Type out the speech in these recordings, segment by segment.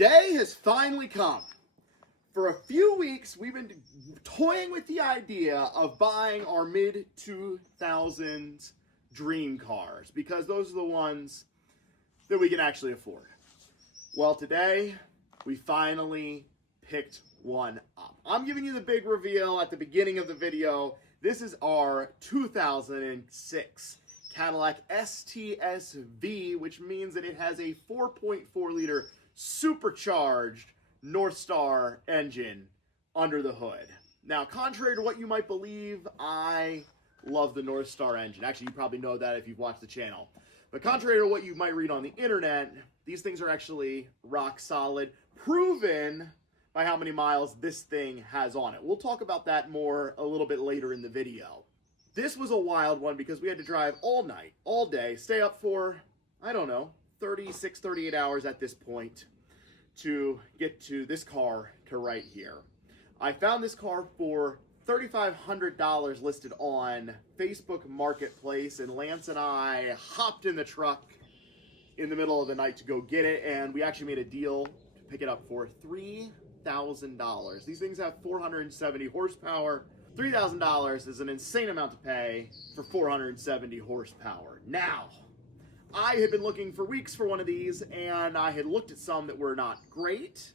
day has finally come. For a few weeks, we've been toying with the idea of buying our mid-2000s dream cars because those are the ones that we can actually afford. Well, today, we finally picked one up. I'm giving you the big reveal at the beginning of the video. This is our 2006 Cadillac STS-V, which means that it has a 4.4 liter supercharged North Star engine under the hood. Now, contrary to what you might believe, I love the North Star engine. Actually, you probably know that if you've watched the channel. But contrary to what you might read on the internet, these things are actually rock solid, proven by how many miles this thing has on it. We'll talk about that more a little bit later in the video. This was a wild one because we had to drive all night, all day, stay up for, I don't know, 36, 38 hours at this point to get to this car to right here. I found this car for $3,500 listed on Facebook Marketplace, and Lance and I hopped in the truck in the middle of the night to go get it, and we actually made a deal to pick it up for $3,000. These things have 470 horsepower. $3,000 is an insane amount to pay for 470 horsepower. Now, I had been looking for weeks for one of these, and I had looked at some that were not great,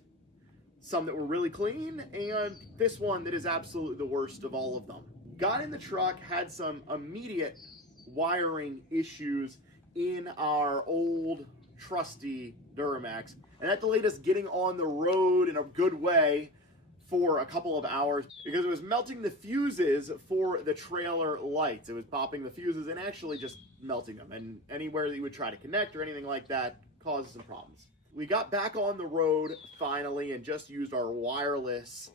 some that were really clean, and this one that is absolutely the worst of all of them. Got in the truck, had some immediate wiring issues in our old trusty Duramax, and that delayed us getting on the road in a good way for a couple of hours because it was melting the fuses for the trailer lights. It was popping the fuses and actually just melting them, and anywhere that you would try to connect or anything like that causes some problems. We got back on the road finally and just used our wireless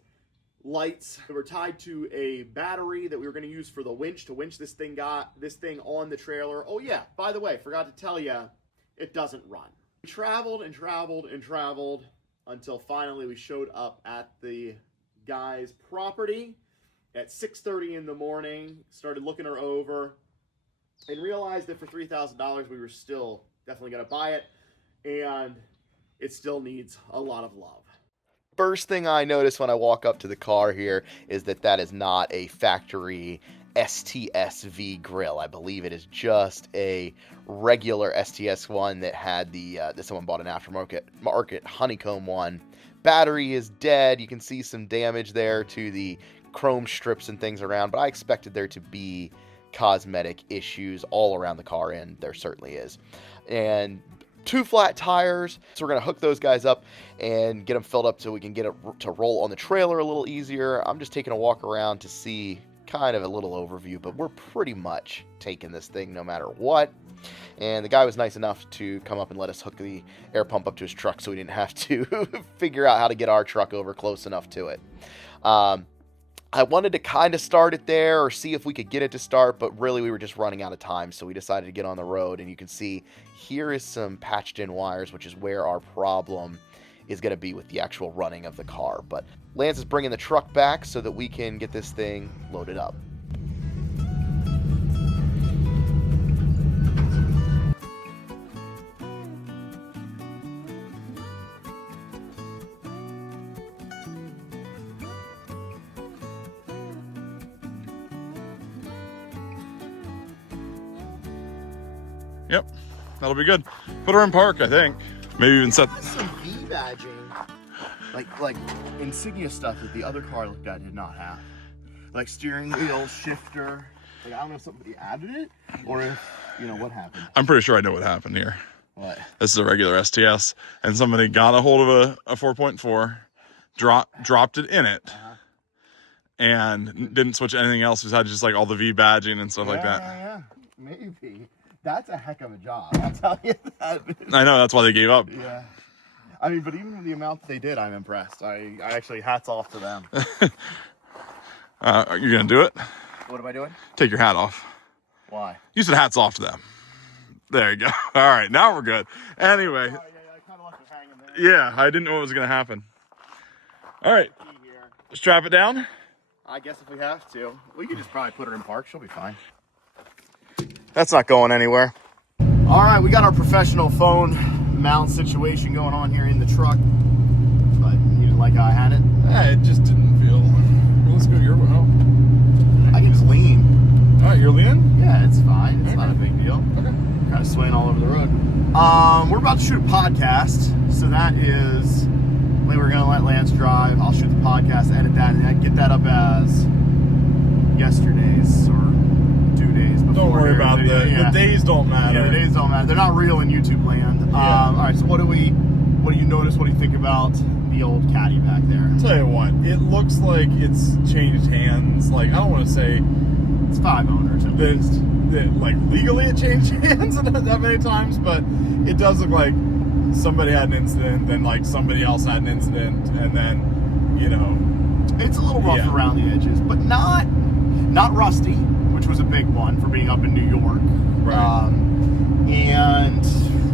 lights that were tied to a battery that we were going to use for the winch to winch this thing on the trailer. Oh yeah, by the way, forgot to tell you, it doesn't run. We traveled and traveled and traveled until finally we showed up at the guy's property at 6:30 in the morning, started looking her over, and realized that for $3,000 we were still definitely going to buy it, and it still needs a lot of love. First thing I notice when I walk up to the car here is that is not a factory STS-V grill. I believe it is just a regular STS one that had that someone bought an aftermarket honeycomb one. Battery is dead. You can see some damage there to the chrome strips and things around, but I expected there to be cosmetic issues all around the car, and there certainly is. And 2 flat tires, so we're going to hook those guys up and get them filled up so we can get it to roll on the trailer a little easier. I'm just taking a walk around to see kind of a little overview, but we're pretty much taking this thing no matter what. And the guy was nice enough to come up and let us hook the air pump up to his truck so we didn't have to figure out how to get our truck over close enough to it. I wanted to kind of start it there or see if we could get it to start, but really we were just running out of time, so we decided to get on the road. And you can see here is some patched in wires, which is where our problem is going to be with the actual running of the car. But Lance is bringing the truck back so that we can get this thing loaded up. Yep, that'll be good. Put her in park, I think. Maybe even set Some V badging, like insignia stuff that the other car looked at did not have, like steering wheel, shifter. Like, I don't know if somebody added it or if what happened. I'm pretty sure I know what happened here. What? This is a regular STS, and somebody got a hold of a 4.4, dropped it in it, and didn't switch anything else besides just like all the V badging and stuff like that. Yeah, maybe. That's a heck of a job, I'll tell you that. I know, that's why they gave up. Yeah. I mean, but even with the amount that they did, I'm impressed. I actually, hats off to them. Are you going to do it? What am I doing? Take your hat off. Why? You said hats off to them. There you go. All right, now we're good. Anyway. Oh, yeah, I kind of left it hanging there. Yeah, I didn't know what was going to happen. All right. Strap it down. I guess if we have to. We could just probably put her in park. She'll be fine. That's not going anywhere. All right, we got our professional phone mount situation going on here in the truck. like I had it? Yeah, it just didn't feel. Well, let's go your way. Oh. I can just lean. All right, you're leaning? Yeah, it's fine. It's Okay. not a big deal. Okay. Kind of swaying all over the road. We're about to shoot a podcast, so that is when we're gonna let Lance drive. I'll shoot the podcast, edit that, and get that up as yesterday's or 2 days before. Don't worry about the days don't matter. Yeah, the days don't matter. They're not real in YouTube land. Yeah. All right, so what do you notice? What do you think about the old caddy back there? Tell you what, it looks like it's changed hands. Like, I don't want to say It's 5 owners at least. that like legally it changed hands that many times, but it does look like somebody had an incident, then like somebody else had an incident, and then, you know, It's a little rough around the edges, but not rusty, which was a big one for being up in New York. Right. And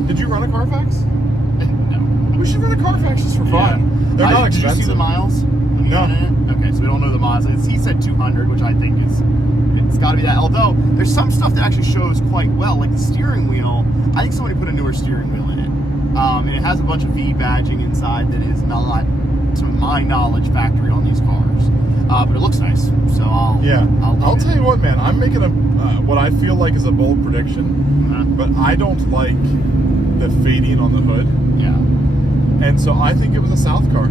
did you run a Carfax? no. We should run a Carfax just for fun. They're not Did expensive. you see the miles? No. Okay, so we don't know the miles. He said 200, which I think it's got to be that. Although there's some stuff that actually shows quite well, like the steering wheel. I think somebody put a newer steering wheel in it, and it has a bunch of V badging inside that is not, to my knowledge, factory on these cars. But it looks nice, so I'll tell you what, man. I'm making what I feel like is a bold prediction, but I don't like the fading on the hood. Yeah. And so I think it was a South car.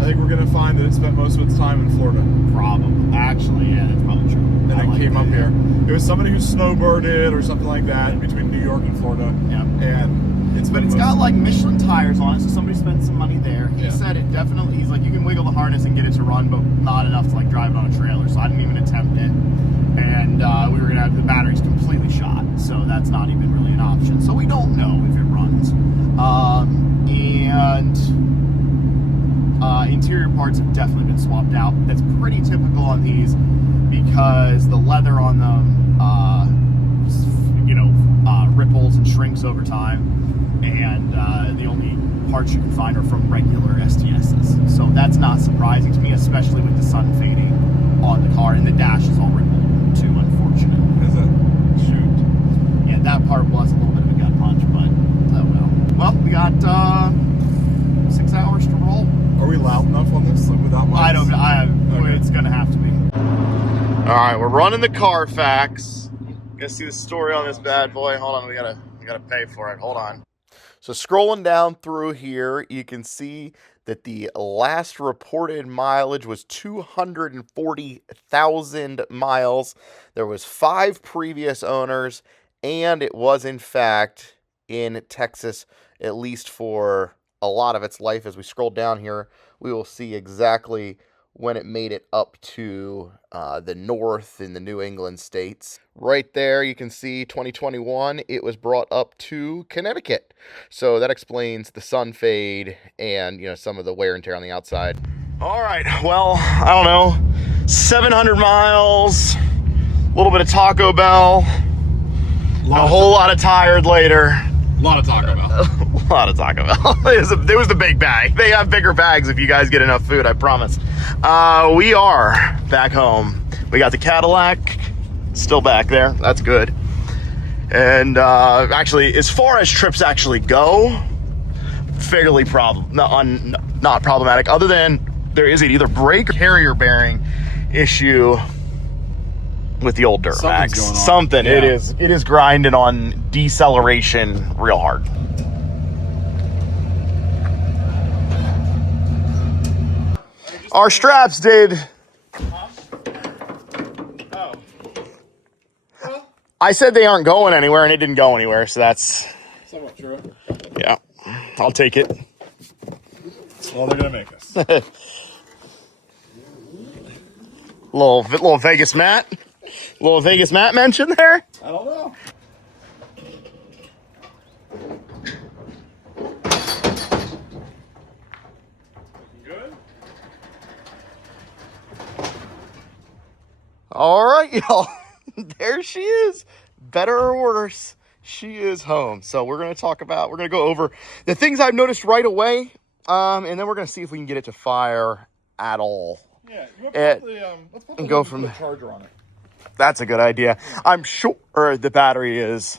I think we're going to find that it spent most of its time in Florida. Probably. Actually, yeah, that's probably true. And then came up here. It was somebody who snowbirded or something like that between New York and Florida. Yeah. And it's got like Michelin tires on it, so somebody spent some money there. He said it definitely, he's like, you can wiggle the harness and get it to run, but not enough to like drive it on a trailer, so I didn't even attempt it. And we were going to have the batteries completely shot, so that's not even really an option. So we don't know if it runs. Interior parts have definitely been swapped out. That's pretty typical on these because the leather on them, ripples and shrinks over time, and the only parts you can find are from regular STSs. So that's not surprising to me, especially with the sun fading on the car, and the dash is all rippled too, unfortunate. Is it? Shoot. Yeah, that part was a little bit of a gut punch, but oh well. Well, we got 6 hours to roll. Are we loud enough on this without lights? It's gonna have to be. All right, we're running the Carfax. Gonna see the story on this bad boy. Hold on, we gotta pay for it. Hold on. So scrolling down through here, you can see that the last reported mileage was 240,000 miles. There was 5 previous owners, and it was in fact in Texas, at least for a lot of its life. As we scroll down here, we will see exactly when it made it up to the north in the New England states. Right there, you can see 2021, it was brought up to Connecticut. So that explains the sun fade and, some of the wear and tear on the outside. All right, well, I don't know, 700 miles, a little bit of Taco Bell, a whole lot of tired later. A lot of Taco Bell. A lot of Taco Bell. It was the big bag. They have bigger bags if you guys get enough food, I promise. We are back home. We got the Cadillac still back there. That's good. And actually, as far as trips actually go, fairly not problematic. Other than there is either brake or carrier bearing issue with the old Duramax. Something. Yeah. It is grinding on deceleration real hard. Our straps did. I said they aren't going anywhere, and it didn't go anywhere, so that's Somewhat true. yeah. I'll take it. Well, they're gonna make us. Little Vegas Matt. Little Vegas Matt mention there. I don't know. Good. All right, y'all. There she is. Better or worse, she is home. So we're going to go over the things I've noticed right away, and then we're going to see if we can get it to fire at all. Yeah, let's put and go from there. charger on it. That's a good idea. I'm sure the battery is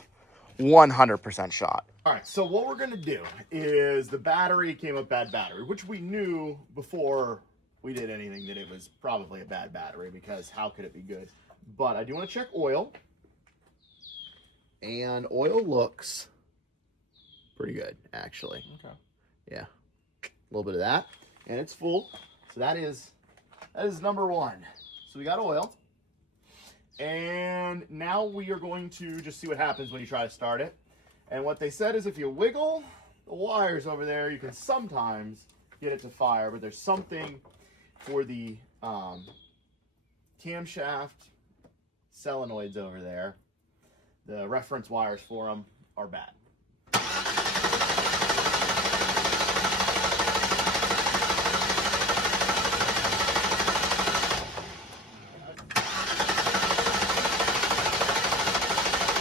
100% shot. All right, so what we're gonna do is the battery came up bad battery, which we knew before we did anything that it was probably a bad battery, because how could it be good? But I do want to check oil, and oil looks pretty good, actually. Okay. Yeah, a little bit of that, and it's full. So that is number one. So we got oil, and now we are going to just see what happens when you try to start it. And what they said is if you wiggle the wires over there, you can sometimes get it to fire, but there's something for the camshaft solenoids over there. The reference wires for them are bad.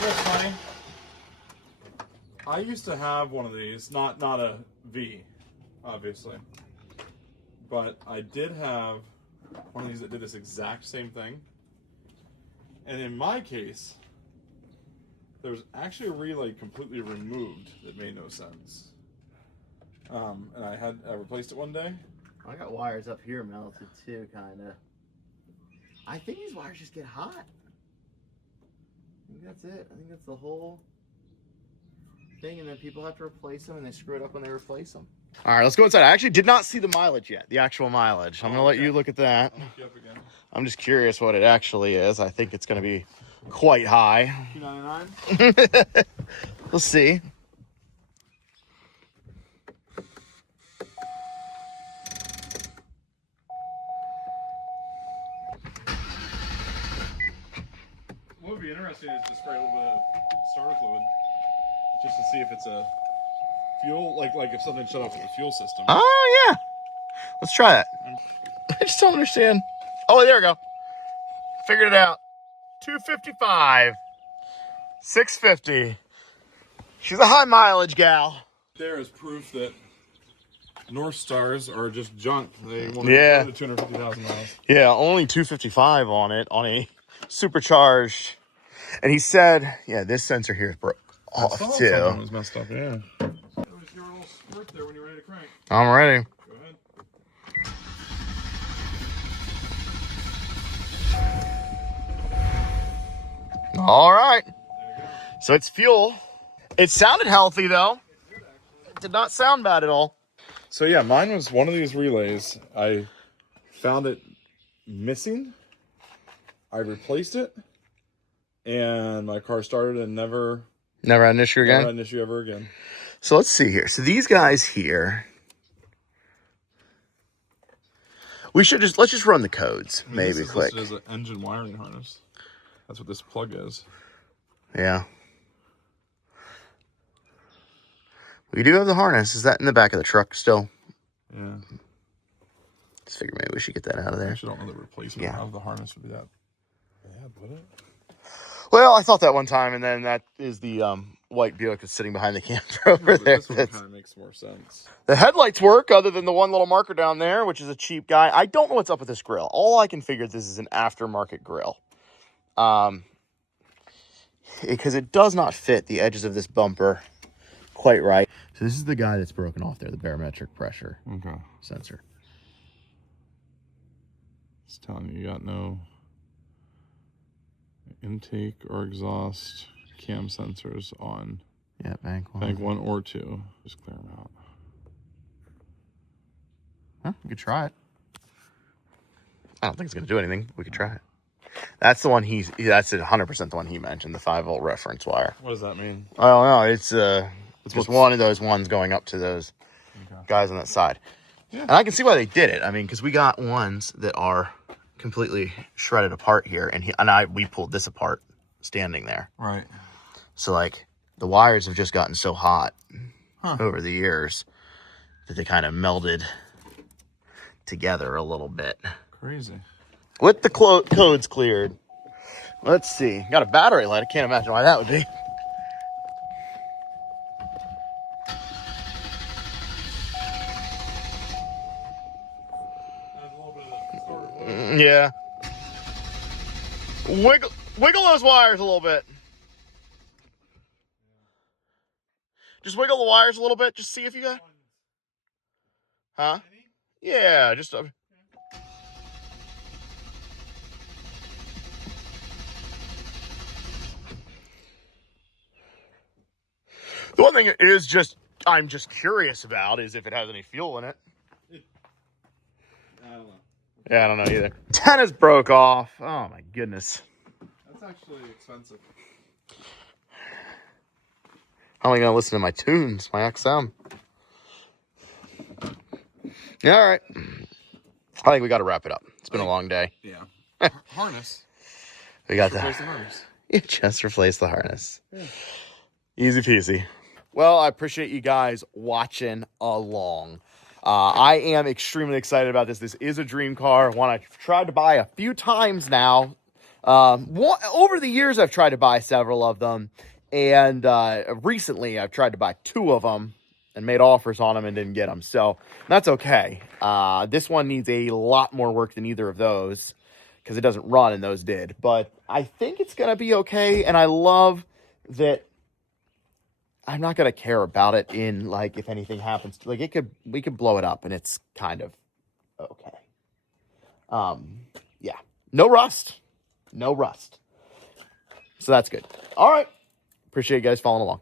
That's funny. I used to have one of these, not a V, obviously, but I did have one of these that did this exact same thing. And in my case, there was actually a relay completely removed that made no sense. And I replaced it one day. I got wires up here melted too, kind of. I think these wires just get hot. I think that's it. I think that's the whole thing, and then people have to replace them, and they screw it up when they replace them. All right, let's go inside. I actually did not see the mileage yet, the actual mileage. I'm going to let you look at that. I'll look you up again. I'm just curious what it actually is. I think it's going to be quite high. $2.99. We'll see. What would be interesting is to spray a little bit of starter fluid just to see if it's a fuel, like if something shut off with the fuel system. Oh, yeah. Let's try that. I just don't understand. Oh, there we go. Figured it out. 255. 650. She's a high mileage gal. There is proof that North Stars are just junk. They want Yeah. to 250,000 miles. Yeah, only 255 on it, on a supercharged. And he said, yeah, this sensor here is broke off Something too. was messed up, yeah. That was your little squirt there when you're ready to crank. I'm ready. Go ahead. All right. There you go. So it's fuel. It sounded healthy though. It did not sound bad at all. So yeah, mine was one of these relays. I found it missing. I replaced it, and my car started and never Never had an issue again? had an issue ever again. So let's see here. So these guys here, let's just run the codes, I mean, maybe this is quick. listed as an engine wiring harness. That's what this plug is. Yeah. We do have the harness. Is that in the back of the truck still? Yeah. Just figure maybe we should get that out of I there. actually don't know the replacement of the harness would be that bad, would it? Well, I thought that one time, and then that is the white Buick that's sitting behind the camper over No, but there. this one kind of makes more sense. The headlights work, other than the one little marker down there, which is a cheap guy. I don't know what's up with this grill. All I can figure is this is an aftermarket grill. Because it does not fit the edges of this bumper quite right. So this is the guy that's broken off there, the barometric pressure Okay. sensor. It's telling you got no intake or exhaust cam sensors on Yeah, bank one. bank 1 or 2. Just clear them out. Huh, we could try it. I don't think it's going to do anything. We could try it. That's the one that's 100% the one he mentioned, the 5-volt reference wire. What does that mean? I don't know. It's just one of those ones going up to those guys on that side. Yeah. And I can see why they did it. I mean, because we got ones that are completely shredded apart here, and we pulled this apart standing there. Right. So like the wires have just gotten so hot over the years that they kind of melded together a little bit. Crazy. With the codes cleared. Let's see. Got a battery light. I can't imagine why that would be. Yeah. Wiggle those wires a little bit. Just wiggle the wires a little bit. Just see if you got. Huh? Yeah, just. The one thing is just I'm just curious about is if it has any fuel in it. I don't know. Yeah, I don't know either. Tennis broke off. Oh my goodness. That's actually expensive. How am I gonna listen to my tunes, my XM? Yeah, all right. I think we got to wrap it up. It's been a long day. Yeah. Harness. We got Replace that. the harness. You just replace the harness. Yeah. Easy peasy. Well, I appreciate you guys watching along. I am extremely excited about this. This is a dream car, one I've tried to buy a few times now. Over the years, I've tried to buy several of them. And recently, I've tried to buy 2 of them and made offers on them and didn't get them. So that's okay. This one needs a lot more work than either of those because it doesn't run and those did. But I think it's going to be okay. And I love that I'm not going to care about it in, like, if anything happens. Like, we could blow it up and it's kind of okay. Yeah. No rust. So that's good. All right. Appreciate you guys following along.